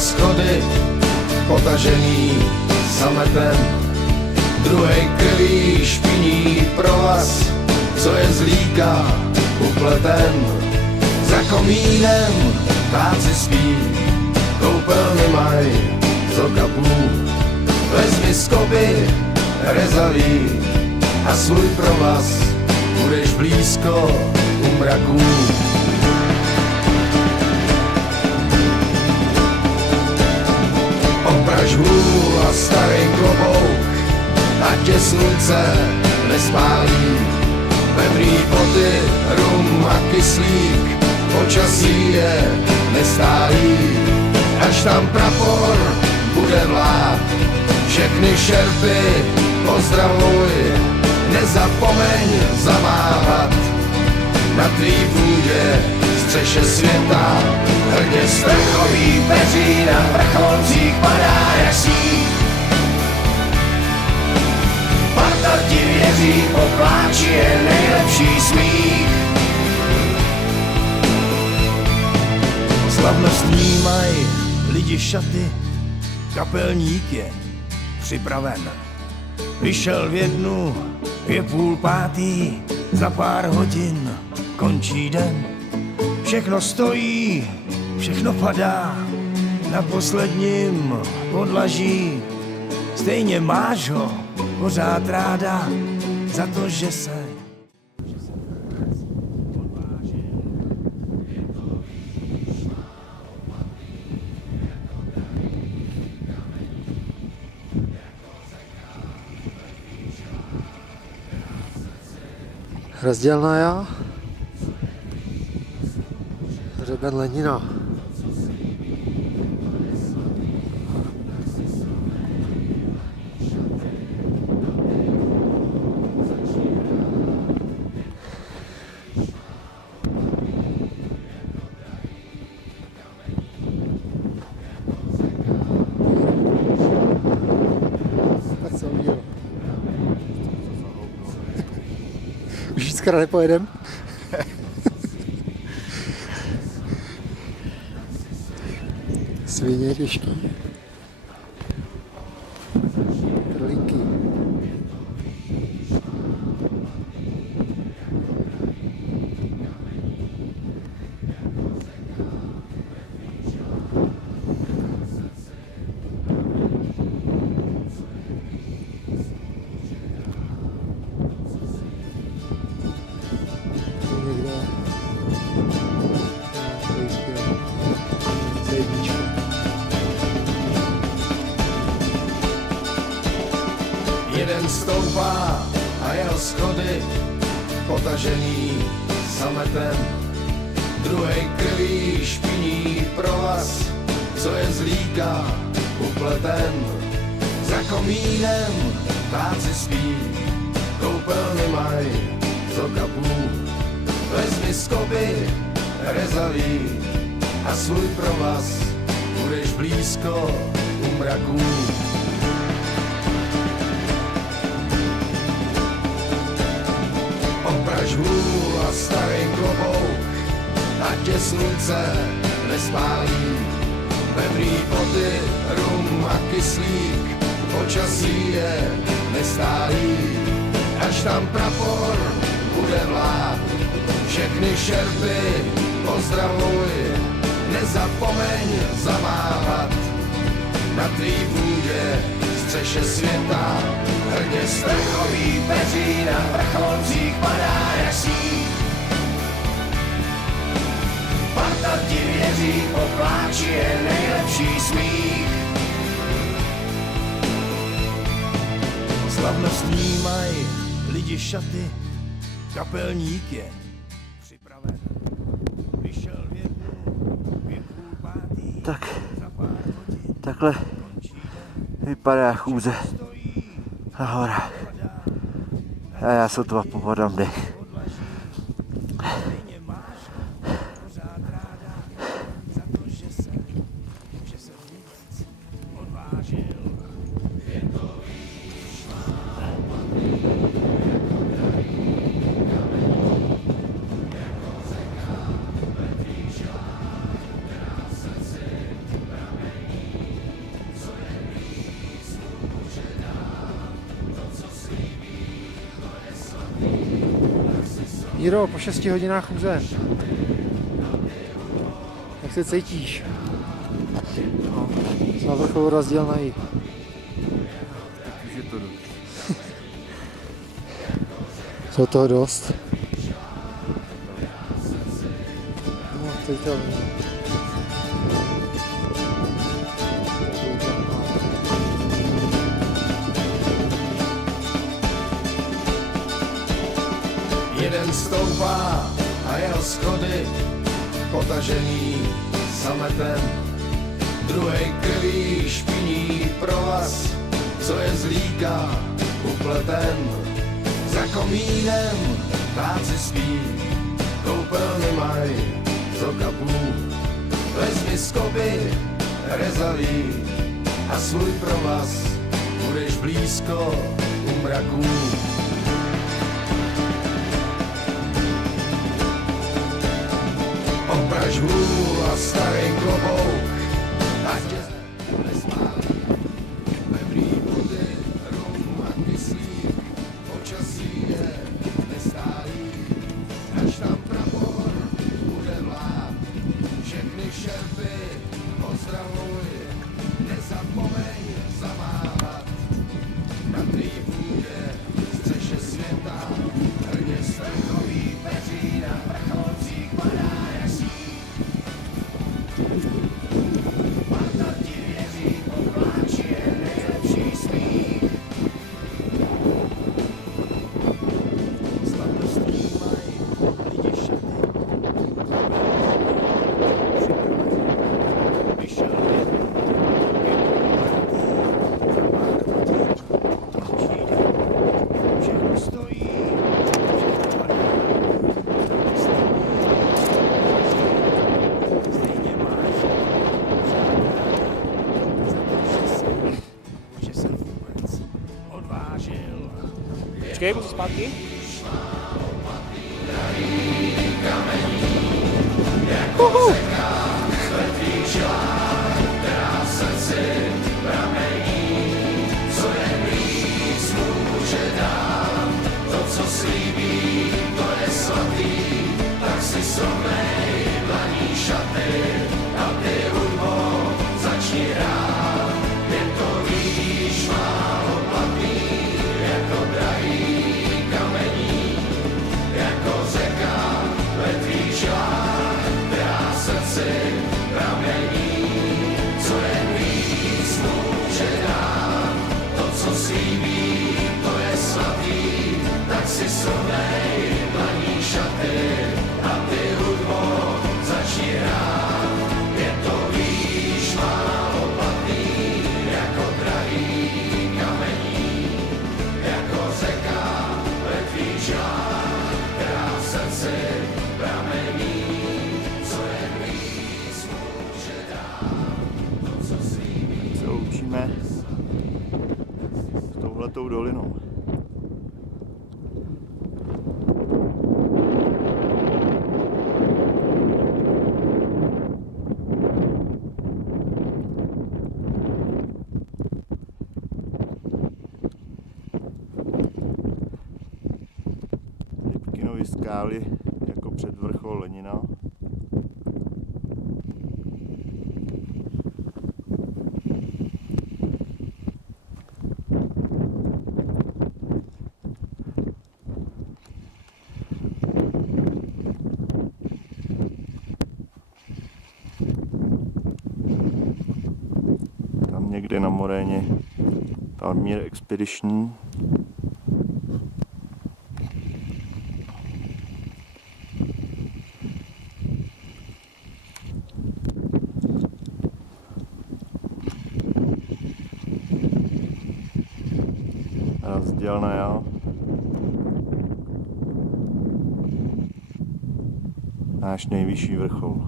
schody, potažený sametem. Druhej krví špiní provaz, co je z líka upleten. Za komínem ptáci spí, koupelny maj z okapů. Vezmi skoby rezavý a svůj provaz, budeš blízko u mraků. Opraž hůl a starý klobouk, ať tě slunce nespálí. Pevný boty, rum a kyslík, počasí je nestálý. Až tam prapor bude vlád, všechny šerpy pozdravuj. Nezapomeň zamávat na tvý půdě střeše světa. Hrdě strachový peří na vrcholcích padá jasí. Parta ti věří, po pláči je nejlepší smích. Slavnostní maj, lidi šaty, kapelník je připraven. Vyšel v 1, je 4:30, za pár hodin končí den. Všechno stojí, všechno padá na posledním podlaží. Stejně máš ho pořád ráda za to, že se Rozdělná já, hřeben Lenina. Tak co udělal? Už víckrát nepojedem? Svině těžký. Krlíky. Jeden stoupá a jeho schody potažený sametem. Druhej krví špiní provaz, co je z líka upleten. Za komínem ptáci spí, koupelny maj z okapů. Vezmi skoby rezavý a svůj provaz, budeš blízko u mraků. Opraž hůl a starý klobouk, ať tě slunce nespálí. Pevný boty, rum a kyslík, počasí je nestálý. Až tam prapor bude vlád, všechny šerpy pozdravuj. Nezapomeň zamávat na tvý půdě střeše světa. Hrdě strachový peří na vrcholcích padá jasí. Parta ti věří, po pláči je nejlepší smích. Slavnostní maj, lidi šaty, kapelník je připraven. Vyšel v 1, je 4:30. Tak, takhle vypadá chůze na horách. A já sotva pohodám dech. Jiro, po 6 hodinách chůze. Jak se cítíš? No, na vrcholu rozdíl najít. Je to dost. Co toho dost? No, teď to není. Jeden stoupá a jeho schody potažený sametem. Druhej krví špiní provaz, co je z líka upleten. Za komínem ptáci spí, koupelny maj z okapů. Vezmi skoby rezalí a svůj provaz, budeš blízko u mraků. Opraž hůl a starý klobouk, ať tě nesmálí. Dobrý vody, rum a kyslík, počasí je nestálý. Až tam prapor bude vlád, všechny šerpy pozdravuj, nezapomeň zamávat. Na té půdě střeše světa, hrně strchový peří na vrcholcích padá. Počkej, musí zpátky. Se loučíme s touhletou dolinou. Lipkinovy skály jako předvrchol Lenina. Tam někde na moréně Palmír Expedition. Rozdělna, jo. Náš nejvyšší vrchol.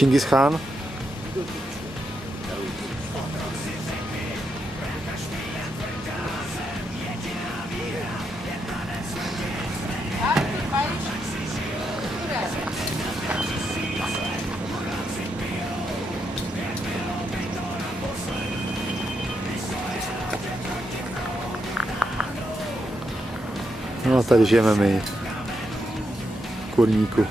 Čingis Khan. No, tady žijeme my. Kurníku.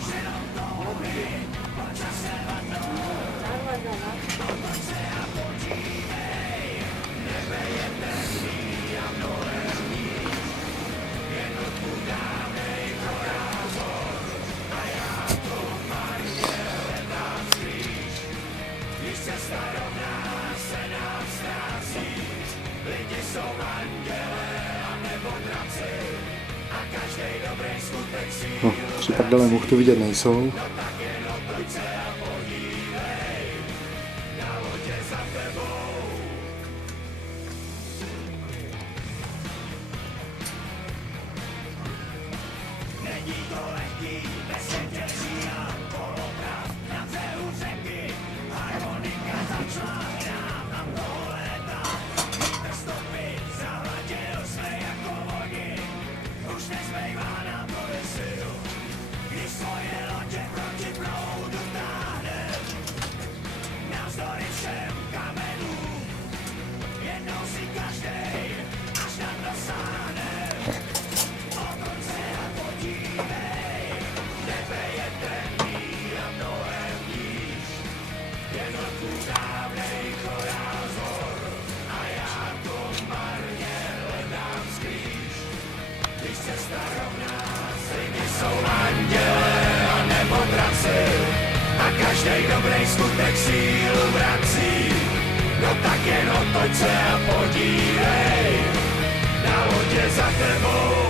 No, 3 prdele much tu vidět nejsou. A každej dobrý skutek sílu vrací. No tak jen otoč se a podívej, na lodě za tebou